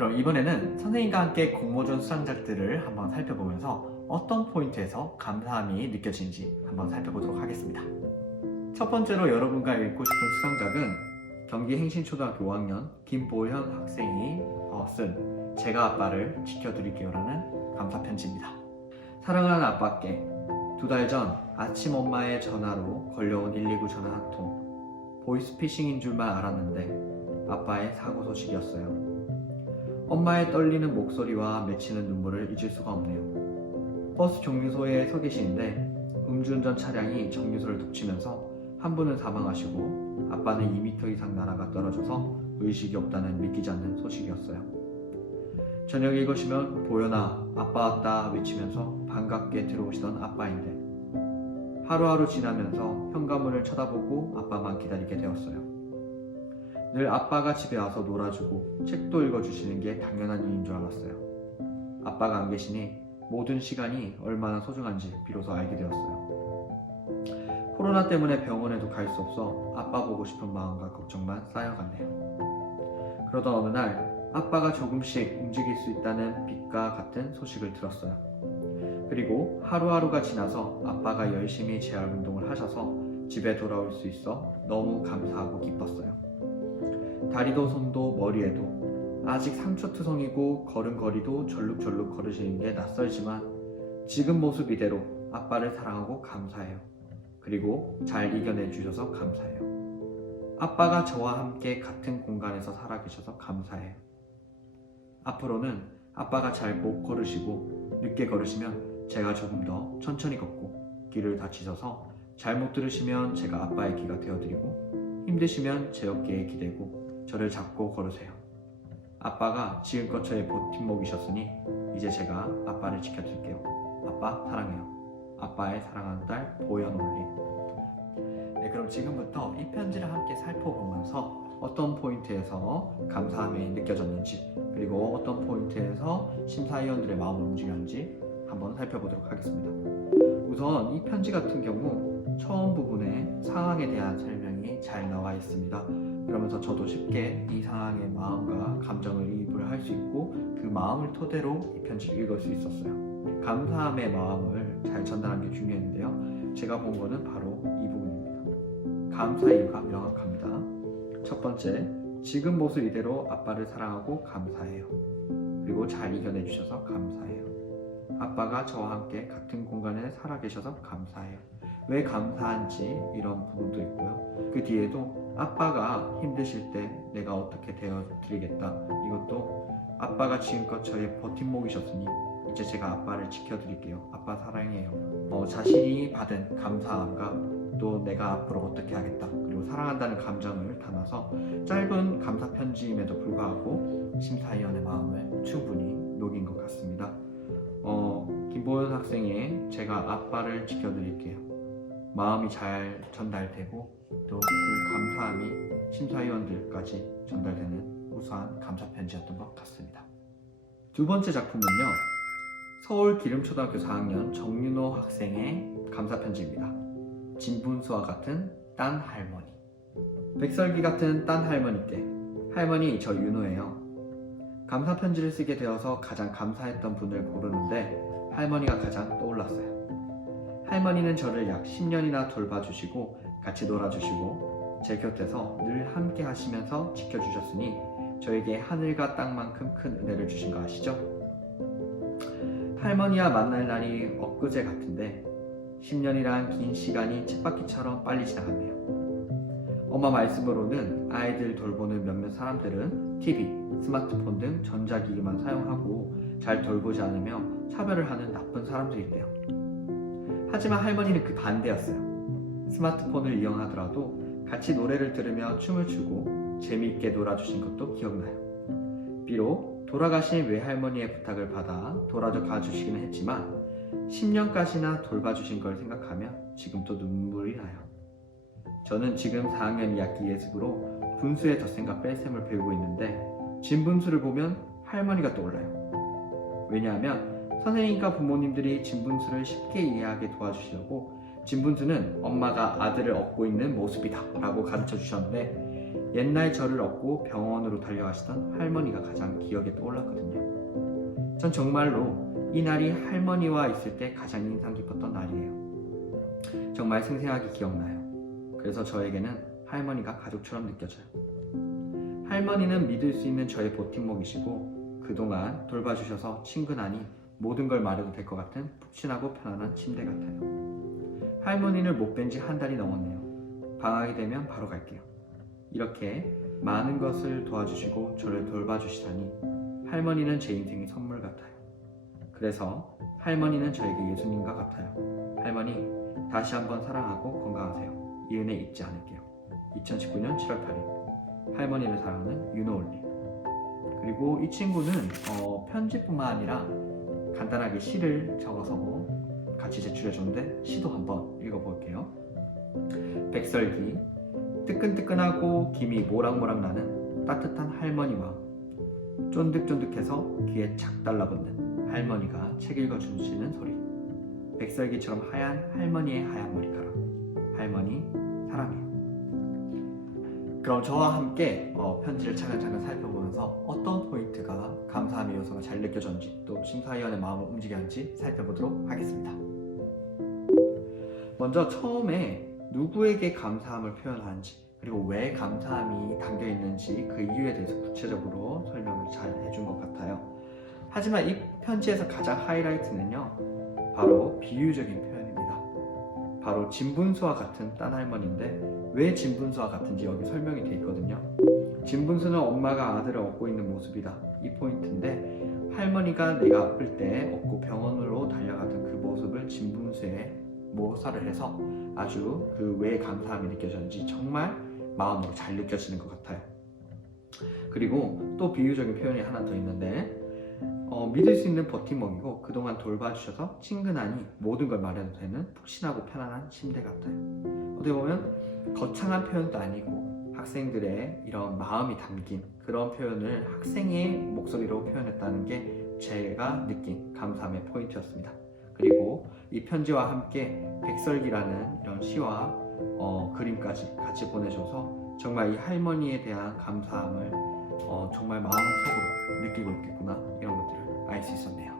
그럼 이번에는 선생님과 함께 공모전 수상작들을 한번 살펴보면서 어떤 포인트에서 감사함이 느껴지는지 한번 살펴보도록 하겠습니다. 첫 번째로 여러분과 읽고 싶은 수상작은 경기 행신초등학교 5학년 김보현 학생이 쓴 제가 아빠를 지켜드릴게요라는 감사편지입니다. 사랑하는 아빠께 2달 전 아침 엄마의 전화로 걸려온 119 전화 한 통, 보이스피싱인 줄만 알았는데 아빠의 사고 소식이었어요. 엄마의 떨리는 목소리와 맺히는 눈물을 잊을 수가 없네요. 버스 정류소에 서 계시는데 음주운전 차량이 정류소를 덮치면서 한 분은 사망하시고 아빠는 2m 이상 나라가 떨어져서 의식이 없다는 믿기지 않는 소식이었어요. 저녁 읽으시면 보현아 아빠 왔다 외치면서 반갑게 들어오시던 아빠인데 하루하루 지나면서 현관문을 쳐다보고 아빠만 기다리게 되었어요. 늘 아빠가 집에 와서 놀아주고 책도 읽어주시는 게 당연한 일인 줄 알았어요. 아빠가 안 계시니 모든 시간이 얼마나 소중한지 비로소 알게 되었어요. 코로나 때문에 병원에도 갈 수 없어 아빠 보고 싶은 마음과 걱정만 쌓여갔네요. 그러던 어느 날 아빠가 조금씩 움직일 수 있다는 빛과 같은 소식을 들었어요. 그리고 하루하루가 지나서 아빠가 열심히 재활운동을 하셔서 집에 돌아올 수 있어 너무 감사하고 기뻤어요. 다리도 손도 머리에도 아직 상처투성이고 걸음걸이도 절룩절룩 걸으시는 게 낯설지만 지금 모습 이대로 아빠를 사랑하고 감사해요. 그리고 잘 이겨내 주셔서 감사해요. 아빠가 저와 함께 같은 공간에서 살아계셔서 감사해요. 앞으로는 아빠가 잘 못 걸으시고 늦게 걸으시면 제가 조금 더 천천히 걷고 길을 다치셔서 잘못 들으시면 제가 아빠의 귀가 되어드리고 힘드시면 제 어깨에 기대고 저를 잡고 걸으세요. 아빠가 지금껏 저의 버팀목이셨으니 이제 제가 아빠를 지켜드릴게요. 아빠 사랑해요. 아빠의 사랑하는 딸 보현 올림. 네, 그럼 지금부터 이 편지를 함께 살펴보면서 어떤 포인트에서 감사함이 느껴졌는지 그리고 어떤 포인트에서 심사위원들의 마음을 움직였는지 한번 살펴보도록 하겠습니다. 우선 이 편지 같은 경우 처음 부분에 상황에 대한 설명이 잘 나와 있습니다. 그러면서 저도 쉽게 이 상황의 마음과 감정을 이입을 할 수 있고 그 마음을 토대로 이 편지를 읽을 수 있었어요. 감사함의 마음을 잘 전달하는 게 중요했는데요. 제가 본 거는 바로 이 부분입니다. 감사 이유가 명확합니다. 첫 번째, 지금 모습 이대로 아빠를 사랑하고 감사해요. 그리고 잘 이겨내 주셔서 감사해요. 아빠가 저와 함께 같은 공간에 살아계셔서 감사해요. 왜 감사한지 이런 부분도 있고요. 그 뒤에도 아빠가 힘드실 때 내가 어떻게 되어드리겠다. 이것도 아빠가 지금껏 저의 버팀목이셨으니 이제 제가 아빠를 지켜드릴게요. 아빠 사랑해요. 자신이 받은 감사함과 또 내가 앞으로 어떻게 하겠다. 그리고 사랑한다는 감정을 담아서 짧은 감사 편지임에도 불구하고 심사위원의 마음을 충분히 녹인 것 같습니다. 김보현 학생의 제가 아빠를 지켜드릴게요. 마음이 잘 전달되고 또 그 감사함이 심사위원들까지 전달되는 우수한 감사편지였던 것 같습니다. 두 번째 작품은요. 서울 기름초등학교 4학년 정윤호 학생의 감사편지입니다. 진분수와 같은 딴 할머니. 백설기 같은 딴 할머니 때 할머니 저 윤호예요. 감사편지를 쓰게 되어서 가장 감사했던 분을 고르는데 할머니가 가장 떠올랐어요. 할머니는 저를 약 10년이나 돌봐주시고 같이 놀아주시고 제 곁에서 늘 함께 하시면서 지켜주셨으니 저에게 하늘과 땅만큼 큰 은혜를 주신 거 아시죠? 할머니와 만날 날이 엊그제 같은데 10년이란 긴 시간이 쳇바퀴처럼 빨리 지나갔네요. 엄마 말씀으로는 아이들 돌보는 몇몇 사람들은 TV, 스마트폰 등 전자기기만 사용하고 잘 돌보지 않으며 차별을 하는 나쁜 사람들이래요. 하지만 할머니는 그 반대였어요. 스마트폰을 이용하더라도 같이 노래를 들으며 춤을 추고 재미있게 놀아주신 것도 기억나요. 비록 돌아가신 외할머니의 부탁을 받아 돌아져 가주시기는 했지만 10년까지나 돌봐주신 걸 생각하면 지금도 눈물이 나요. 저는 지금 4학년 2학기 예습으로 분수의 덧셈과 뺄셈을 배우고 있는데 진분수를 보면 할머니가 떠올라요. 왜냐하면 선생님과 부모님들이 진분수를 쉽게 이해하게 도와주시려고 진분수는 엄마가 아들을 업고 있는 모습이다 라고 가르쳐 주셨는데 옛날 저를 얻고 병원으로 달려가시던 할머니가 가장 기억에 떠올랐거든요. 전 정말로 이 날이 할머니와 있을 때 가장 인상 깊었던 날이에요. 정말 생생하게 기억나요. 그래서 저에게는 할머니가 가족처럼 느껴져요. 할머니는 믿을 수 있는 저의 버팀목이시고 그동안 돌봐주셔서 친근하니 모든 걸 말해도 될 것 같은 푹신하고 편안한 침대 같아요. 할머니를 못 뵌 지 한 달이 넘었네요. 방학이 되면 바로 갈게요. 이렇게 많은 것을 도와주시고 저를 돌봐주시다니 할머니는 제 인생의 선물 같아요. 그래서 할머니는 저에게 예수님과 같아요. 할머니, 다시 한번 사랑하고 건강하세요. 이 은혜 잊지 않을게요. 2019년 7월 8일 할머니를 사랑하는 윤호올리. 그리고 이 친구는 편지뿐만 아니라 간단하게 시를 적어서 같이 제출해줬는데 시도 한번 읽어볼게요. 백설기, 뜨끈뜨끈하고 김이 모락모락 나는 따뜻한 할머니와 쫀득쫀득해서 귀에 착 달라붙는 할머니가 책 읽어주시는 소리. 백설기처럼 하얀 할머니의 하얀 머리카락. 할머니 사랑해요. 그럼 저와 함께 편지를 차근차근 살펴보면서 어떤 포인트가 감사함의 요소가 잘 느껴졌는지 또 심사위원의 마음을 움직였는지 살펴보도록 하겠습니다. 먼저 처음에 누구에게 감사함을 표현하는지 그리고 왜 감사함이 담겨 있는지 그 이유에 대해서 구체적으로 설명을 잘 해준 것 같아요. 하지만 이 편지에서 가장 하이라이트는요, 바로 비유적인 표현입니다. 바로 진분수와 같은 딴 할머니인데 왜 진분수와 같은지 여기 설명이 되어 있거든요. 진분수는 엄마가 아들을 업고 있는 모습이다, 이 포인트인데 할머니가 내가 아플 때 업고 병원으로 달려가던 그 모습을 진분수에 묘사를 해서 아주 그 왜 감사함이 느껴졌는지 정말 마음으로 잘 느껴지는 것 같아요. 그리고 또 비유적인 표현이 하나 더 있는데 믿을 수 있는 버팀목이고 그동안 돌봐주셔서 친근하니 모든 걸 말해도 되는 푹신하고 편안한 침대 같아요. 어떻게 보면 거창한 표현도 아니고 학생들의 이런 마음이 담긴 그런 표현을 학생의 목소리로 표현했다는 게 제가 느낀 감사함의 포인트였습니다. 그리고 이 편지와 함께 백설기라는 이런 시와 그림까지 같이 보내줘서 정말 이 할머니에 대한 감사함을 정말 마음속으로 느끼고 있겠구나, 이런 것들을 알 수 있었네요.